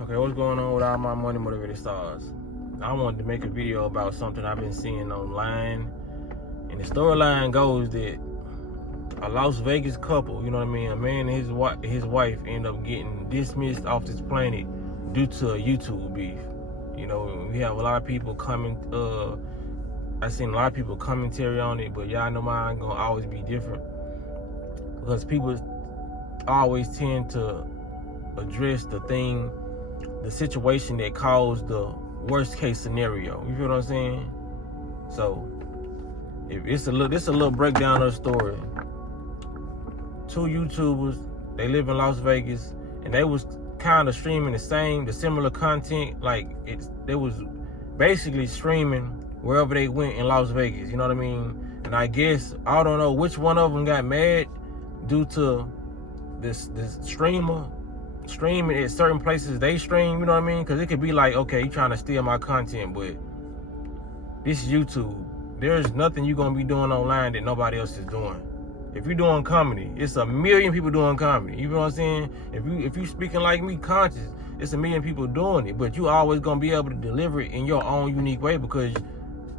Okay, what's going on with all my money motivated stars? I wanted to make a video about something I've been seeing online, and the storyline goes that a Las Vegas couple, you know what I mean, a man and his wife end up getting dismissed off this planet due to a YouTube beef. You know, we have a lot of people coming. I've seen a lot of people commentary on it, but y'all know mine gonna always be different because people always tend to address the situation that caused the worst case scenario. You feel what I'm saying? So if this a little breakdown of the story. Two YouTubers, they live in Las Vegas, and they was kind of streaming the similar content. Like they was basically streaming wherever they went in Las Vegas. You know what I mean? And I guess I don't know which one of them got mad due to this streamer streaming at certain places they stream, you know what I mean? Because it could be like, okay, you trying to steal my content, but this is YouTube. There's nothing you're going to be doing online that nobody else is doing. If you're doing comedy, it's a million people doing comedy. You know what I'm saying? If you speaking like me, conscious, it's a million people doing it, but you always going to be able to deliver it in your own unique way because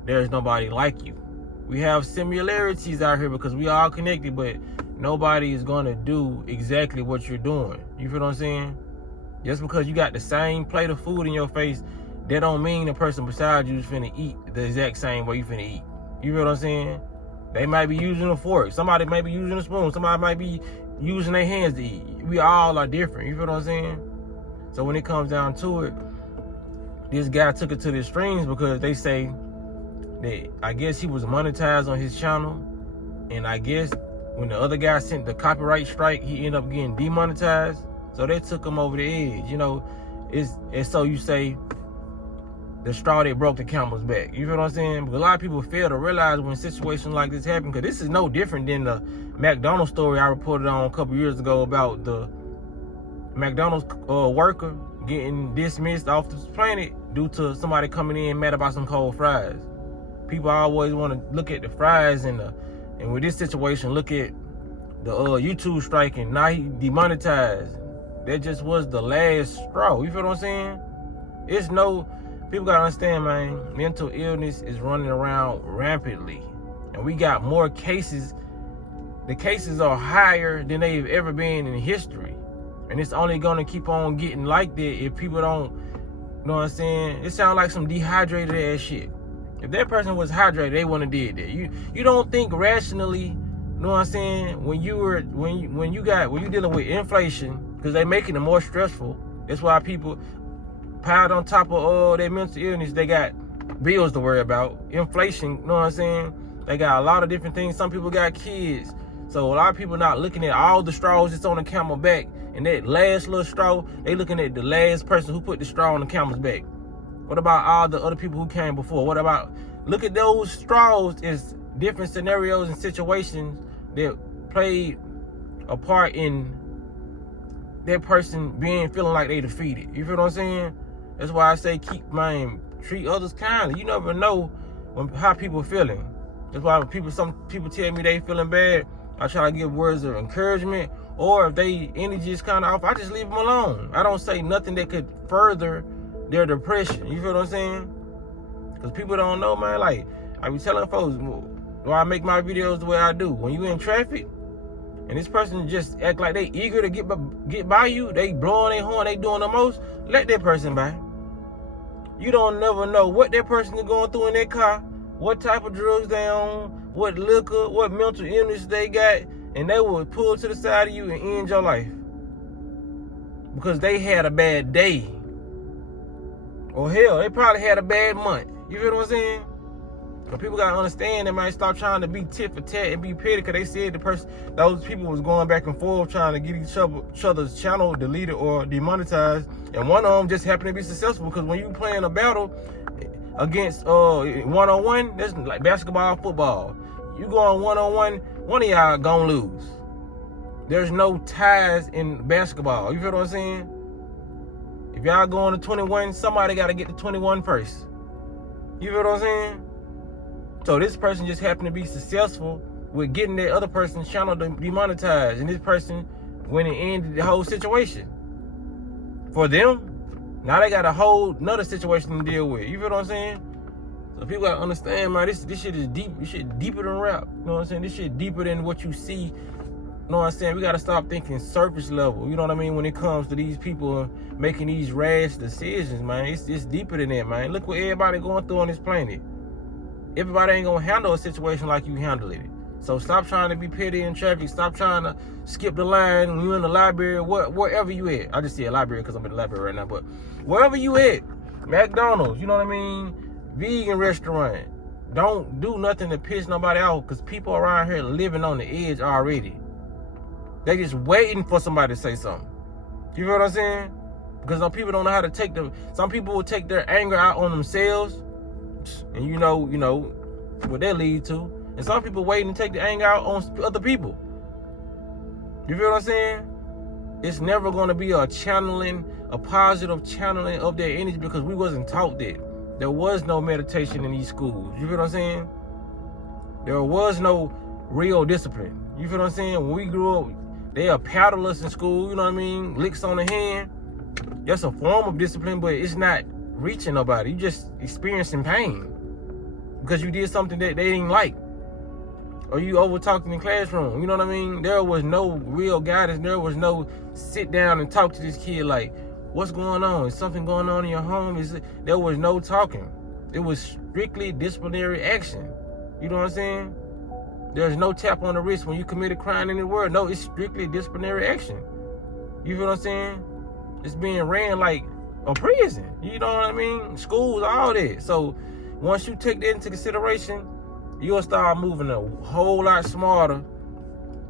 there's nobody like you. We have similarities out here because we all connected, but nobody is going to do exactly what you're doing. You feel what I'm saying? Just because you got the same plate of food in your face, that don't mean the person beside you is finna eat the exact same way you finna eat. You feel what I'm saying? They might be using a fork. Somebody might be using a spoon. Somebody might be using their hands to eat. We all are different. You feel what I'm saying? So when it comes down to it, this guy took it to the extremes because they say that I guess he was monetized on his channel, and I guess when the other guy sent the copyright strike, he ended up getting demonetized. So they took him over the edge. You know, it's so you say the straw that broke the camel's back. You feel what I'm saying? But a lot of people fail to realize when situations like this happen, because this is no different than the McDonald's story I reported on a couple years ago about the McDonald's worker getting dismissed off this planet due to somebody coming in mad about some cold fries. People always want to look at the fries and with this situation, look at the YouTube striking. Now he demonetized. That just was the last straw. You feel what I'm saying? People gotta understand, man, mental illness is running around rampantly. And we got more cases. The cases are higher than they've ever been in history. And it's only gonna keep on getting like that if people don't, you know what I'm saying? It sounds like some dehydrated ass shit. If that person was hydrated, they wouldn't have did that. You don't think rationally, you know what I'm saying? When you're dealing with inflation, because they making it more stressful. That's why people piled on top of their mental illness, they got bills to worry about. Inflation, you know what I'm saying? They got a lot of different things. Some people got kids. So a lot of people not looking at all the straws that's on the camel's back. And that last little straw, they looking at the last person who put the straw on the camel's back. What about all the other people who came before? What about, look at those straws as different scenarios and situations that played a part in that person feeling like they defeated. You feel what I'm saying? That's why I say treat others kindly. You never know how people feeling. That's why some people tell me they feeling bad, I try to give words of encouragement, or if they energy is kind of off, I just leave them alone. I don't say nothing that could further their depression. You feel what I'm saying? Because people don't know, man. Like, I be telling folks, why I make my videos the way I do. When you in traffic, and this person just act like they eager to get by you, they blowing their horn, they doing the most, let that person by. You don't never know what that person is going through in their car, what type of drugs they on, what liquor, what mental illness they got, and they will pull to the side of you and end your life. Because they had a bad day. Or hell, they probably had a bad month. You feel what I'm saying? But people gotta understand they might stop trying to be tit for tat and be petty, because they said those people was going back and forth trying to get each other's channel deleted or demonetized, and one of them just happened to be successful. Because when you playing a battle against one-on-one, that's like basketball, football. You going one-on-one, one of y'all gonna lose. There's no ties in basketball. You feel what I'm saying? If y'all going to 21, somebody gotta get to 21 first. You feel what I'm saying? So this person just happened to be successful with getting that other person's channel demonetized, and this person went and ended the whole situation. For them, Now they got a whole another situation to deal with. You feel what I'm saying? So people gotta understand, man, this shit is deep. This shit deeper than rap. You know what I'm saying? This shit deeper than what you see. You know what I'm saying? We gotta stop thinking surface level. You know what I mean? When it comes to these people making these rash decisions, man, it's deeper than that, man. Look what everybody going through on this planet. Everybody ain't gonna handle a situation like you handle it. So stop trying to be petty in traffic. Stop trying to skip the line when you're in the library, wherever you at. I just say a library because I'm in the library right now, but wherever you at, McDonald's, you know what I mean? Vegan restaurant. Don't do nothing to piss nobody out, because people around here living on the edge already. They just waiting for somebody to say something. You feel what I'm saying? Because some people don't know how to take them. Some people will take their anger out on themselves, and you know what that lead to. And some people waiting to take the anger out on other people. You feel what I'm saying? It's never going to be a positive channeling of their energy, because we wasn't taught that. There was no meditation in these schools. You feel what I'm saying? There was no real discipline. You feel what I'm saying? When we grew up, they are paddle us in school, you know what I mean? Licks on the hand. That's a form of discipline, but it's not reaching nobody. You just experiencing pain because you did something that they didn't like. Or you over talking in the classroom, you know what I mean? There was no real guidance. There was no sit down and talk to this kid like, what's going on? Is something going on in your home? There was no talking. It was strictly disciplinary action. You know what I'm saying? There's no tap on the wrist when you commit a crime in the world. No, it's strictly disciplinary action. You feel what I'm saying? It's being ran like a prison. You know what I mean? Schools, all that. So once you take that into consideration, you'll start moving a whole lot smarter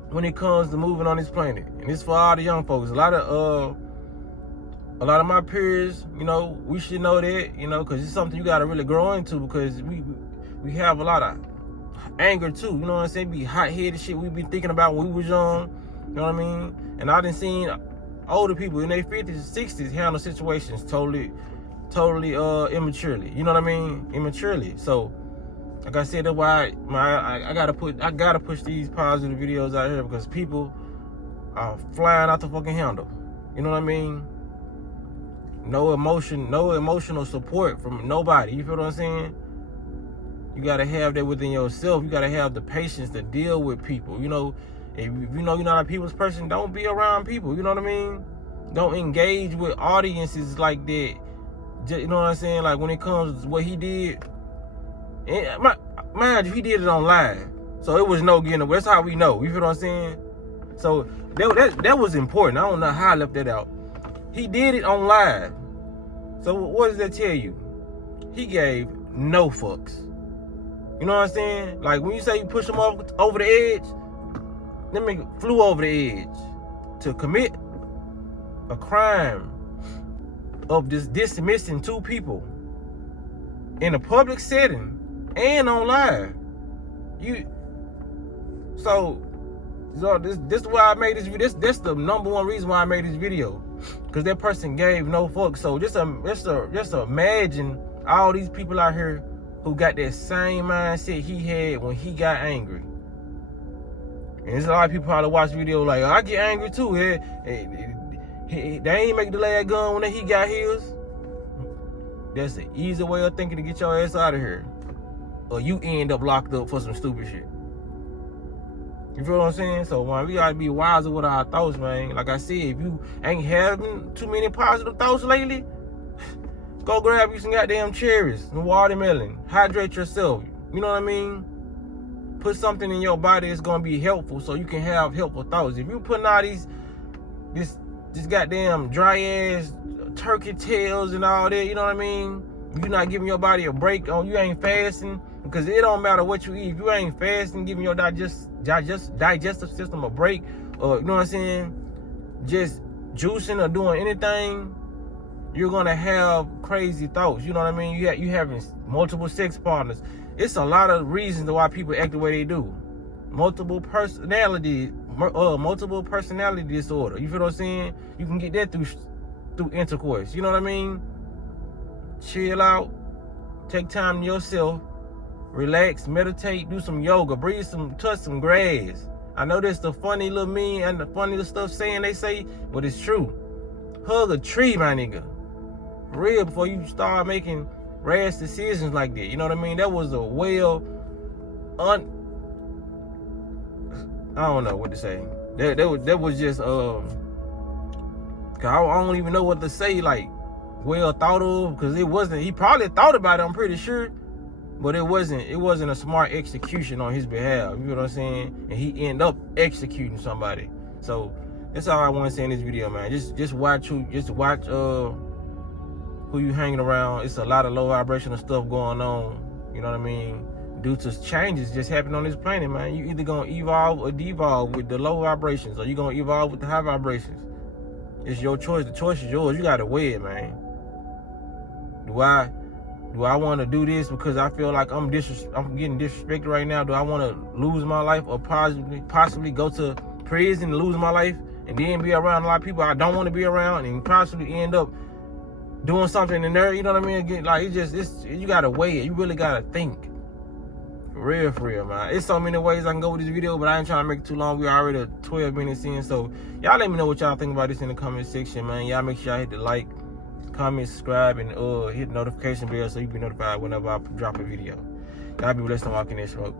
when it comes to moving on this planet. And it's for all the young folks. A lot of my peers, you know, we should know that, you know, because it's something you got to really grow into, because we have a lot of anger too. You know what I'm saying? Be hot-headed shit we be thinking about when we was young. You know what I mean? And I done seen older people in their 50s and 60s handle situations totally immaturely. You know what I mean? Immaturely. So, like I said, that's why I gotta push these positive videos out here, because people are flying out the fucking handle. You know what I mean? No emotional support from nobody. You feel what I'm saying? You gotta have that within yourself. You gotta have the patience to deal with people. You know, if you know you're not a people's person, don't be around people. You know what I mean? Don't engage with audiences like that. You know what I'm saying? Like when it comes to what he did. Mind you, he did it on live, so it was no getting away. That's how we know. You feel what I'm saying? So that was important. I don't know how I left that out. He did it on live. So what does that tell you? He gave no fucks. You know what I'm saying? Like when you say you push him over the edge, that nigga flew over the edge to commit a crime of dismissing two people in a public setting and on live. So this is why I made this video. This the number one reason why I made this video, because that person gave no fuck. So just imagine all these people out here who got that same mindset he had when he got angry. And there's a lot of people probably watch the video like, I get angry too. They ain't make the last gun when he got his. That's the easy way of thinking to get your ass out of here. Or you end up locked up for some stupid shit. You feel what I'm saying? So, man, we gotta be wiser with our thoughts, man. Like I said, if you ain't having too many positive thoughts lately, go grab you some goddamn cherries and watermelon. Hydrate yourself. You know what I mean? Put something in your body that's gonna be helpful, so you can have helpful thoughts. If you putting all this goddamn dry ass turkey tails and all that, you know what I mean? You're not giving your body a break. You ain't fasting, because it don't matter what you eat. If you ain't fasting, giving your digestive system a break, or you know what I'm saying, just juicing or doing anything, you're gonna have crazy thoughts. You know what I mean? You having multiple sex partners. It's a lot of reasons why people act the way they do. Multiple personality disorder. You feel what I'm saying? You can get that through intercourse. You know what I mean? Chill out, take time to yourself, relax, meditate, do some yoga, touch some grass. I know that's the funny little meme and the funny little stuff they say, but it's true. Hug a tree, my nigga. For real, before you start making rash decisions like that. You know what I mean? That was a I don't know what to say. That was just cause I don't even know what to say, like well thought of, because it wasn't, he probably thought about it, I'm pretty sure, but it wasn't a smart execution on his behalf. You know what I'm saying? And he ended up executing somebody. So that's all I want to say in this video, man. Just watch who you hanging around. It's a lot of low vibrational stuff going on. You know what I mean? Due to changes just happening on this planet, man. You either gonna evolve or devolve with the low vibrations, or you gonna evolve with the high vibrations. It's your choice. The choice is yours. You gotta weigh it, man. Do I want to do this because I feel like I'm getting disrespected right now? Do I want to lose my life, or possibly go to prison and lose my life, and then be around a lot of people I don't want to be around, and possibly end up doing something in there? You know what I mean? Again, like you gotta weigh it. You really gotta think. For real, man. It's so many ways I can go with this video, but I ain't trying to make it too long. We already 12 minutes in, so y'all let me know what y'all think about this in the comment section, man. Y'all make sure y'all hit the like, comment, subscribe, and hit the notification bell so you be notified whenever I drop a video. Y'all be blessed and walk in this smoke.